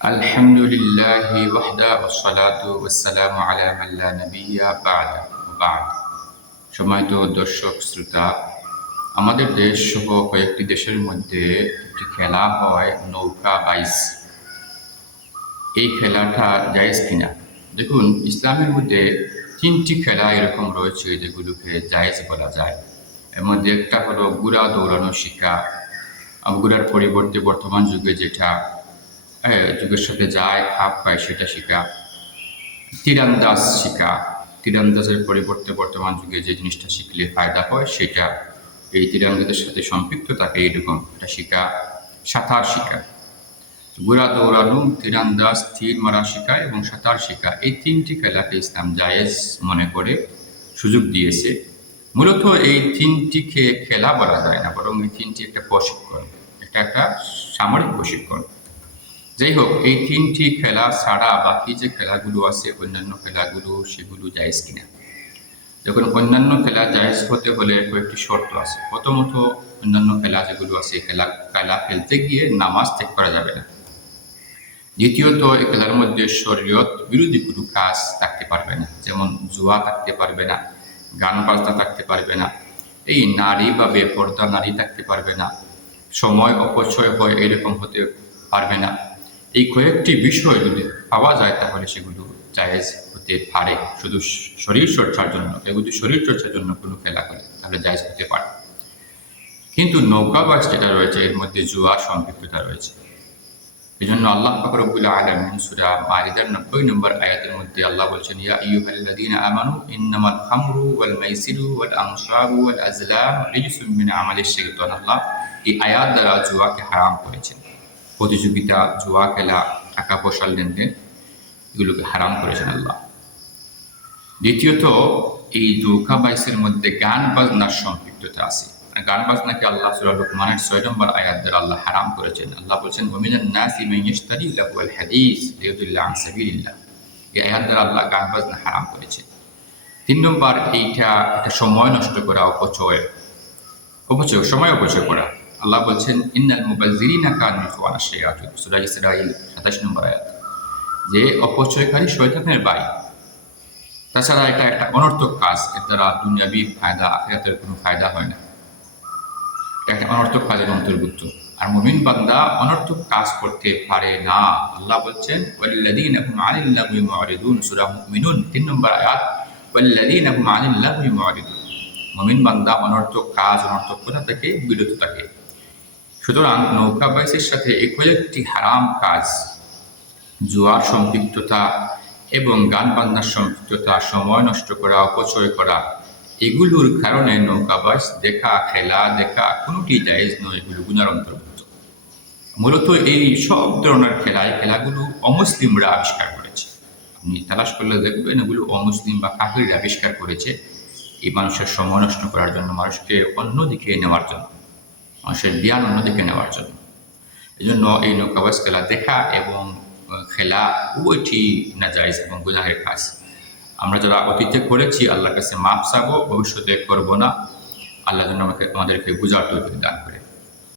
আলহামদুলিল্লাহি ওয়াহদা ওয়াসসালাতু ওয়াসসালামু আলা মান লা নাবিয়্যা বা'দ। সম্মানিত দর্শক শ্রোতা, আমাদের দেশ সহ কয়েকটি দেশের মধ্যে একটি খেলা হয় নৌকা বাইচ। এই খেলাটা জায়েজ কিনা? দেখুন, ইসলামের মধ্যে ৩টি খেলা এরকম রয়েছে যেগুলোকে জায়েজ বলা যায়। এর মধ্যে একটা হলো ঘোড়া দৌড়ানো শিখা, ঘোড়ার পরিবর্তে বর্তমান যুগে যেটা যুগের সাথে যায় খাপ খায় সেটা শিখা। তীরন্দাজ শিখা, তীরন্দাজের পরিবর্তে বর্তমান যুগে যে জিনিসটা শিখলে ফায়দা হয় সেটা এই তীরন্দাজের সাথে সম্পৃক্ত থাকে এরকম একটা শিখা। সাঁতার শিখা, ঘোড়া দৌড়ানো, তীরন্দাজ, তীর মারা শিখা এবং সাঁতার শিখা, এই ৩টি খেলাকে ইসলাম জায়েজ মনে করে সুযোগ দিয়েছে। মূলত এই ৩টিকে খেলা বলা যায় না, বরং এই ৩টি একটা প্রশিক্ষণ, একটা সামরিক প্রশিক্ষণ। যাই হোক, এই ৩টি খেলা ছাড়া বাকি যে খেলাগুলো আছে অন্যান্য খেলাগুলো, সেগুলো জায়েজ কিনা? যখন অন্যান্য খেলা জায়েজ হতে হলে কয়েকটি শর্ত আছে। প্রথমত, অন্যান্য খেলা যেগুলো আছে খেলা খেলতে গিয়ে নামাজ ত্যাগ করা যাবে না। দ্বিতীয়ত, এই খেলার মধ্যে শরীয়ত বিরোধী কোনো কাজ থাকতে পারবে না, যেমন জুয়া থাকতে পারবে না, গান বাজনা থাকতে পারবে না, এই নারী বা বেপর্দা নারী থাকতে পারবে না, সময় অপচয় হয় এরকম হতে পারবে না। এই কয়েকটি বিষয় যদি পাওয়া যায় তাহলে সেগুলো জায়েজ হতে পারে। শুধু শরীরচর্চার জন্য, কেউ যদি শরীরচর্চার জন্য কোনো খেলা করে তাহলে জায়েজ হতে পারে। কিন্তু নৌকাবাজ যেটা রয়েছে এর মধ্যে জুয়া সম্পৃক্ততা রয়েছে। এই জন্য আল্লাহ পাক রব্বুল আলামিন সূরা মাইদার ৯০ নম্বর আয়াতের মধ্যে আল্লাহ বলছেন, ইয়া আইয়ুহাল্লাযীনা আমানু ইন্নামাল খামরু ওয়াল মাইসিরু ওয়াল আনসাবু ওয়াল আজলাম রিজসুম মিন আমালিশ শাইতান। আল্লাহ এই আয়াত দ্বারা জুয়াকে হারাম করেছেন। প্রতিযোগিতা, জুয়া খেলা, টাকা পয়সার লেনদেন, এগুলোকে হারাম করেছেন আল্লাহ। দ্বিতীয়ত, এই নৌকা বাইচের মধ্যে গান বাজনার সম্পৃক্ততা আছে। গান বাজনাকে আল্লাহ সূরা লুকমানের ৬ নম্বর আয়াত দ্বারা আল্লাহ হারাম করেছেন। আল্লাহ বলছেন, ওয়ামিনান নাসি মান ইয়াশতারি লাহওয়াল হাদিস লিয়ুদিল্লা আন সাবিলিল্লাহ। এই আয়াত দ্বারা আল্লাহ গান বাজনা হারাম করেছেন। ৩ নম্বর, এইটা একটা সময় নষ্ট করা, সময় অপচয় করা। আল্লাহ বলছেন, ইন্নাল মুবাযযিরিনা কানু ইখওয়ানাশ শায়াতিন, সূরা ইসরাঈল ২৭ নম্বর আয়াত, যে অপচয়কারী শয়তানের ভাই। তাছাড়া এটা একটা অনর্থক কাজ, এর দ্বারা দুনিয়াবী ফায়দা, আখিরাতের কোনো ফায়দা হয় না। এটা একটা অনর্থক কাজের অন্তর্ভুক্ত। আর মুমিন বান্দা অনর্থক কাজ করতে পারে না। আল্লাহ বলছেন, ওয়াল্লাযীনা হুম আনিল লাগwi মু'রিদুন, সূরা মুমিনুন ৩ নম্বর আয়াত, ওয়াল্লাযীনা হুম আনিল লাগwi মু'রিদুন। মুমিন বান্দা অনর্থক কাজ, অনর্থক কথা থেকে বিরত থাকে। সুতরাং নৌকা বাইচের সাথে এই কয়েকটি হারাম কাজ, জুয়ার সম্পৃক্ততা এবং গান বাজনার সম্পৃক্ততা, সময় নষ্ট করা, অপচয় করা, এগুলোর কারণে নৌকাবাজ দেখা, খেলা দেখা কোনোটি জায়েজ নয়, এগুলো গুনার অন্তর্ভুক্ত। মূলত এই সব ধরনের খেলাগুলো অমুসলিমরা আবিষ্কার করেছে। আপনি তালাশ করলে দেখবেন এগুলো অমুসলিম বা কাফিররা আবিষ্কার করেছে এই মানুষের সময় নষ্ট করার জন্য, মানুষকে অন্যদিকে নেওয়ার জন্য, মানুষের জ্ঞান অন্যদিকে নেওয়ার জন্য। এই জন্য এই নৌকাবাজ খেলা দেখা এবং খেলা উভয়টি নাজায়েজ এবং গুনাহের কাজ। আমরা যারা অতীতে করেছি আল্লাহর কাছে মাফ চাবো, ভবিষ্যতে করব না। আল্লাহ যেন আমাদেরকে বুঝার তৌফিক দান করেন।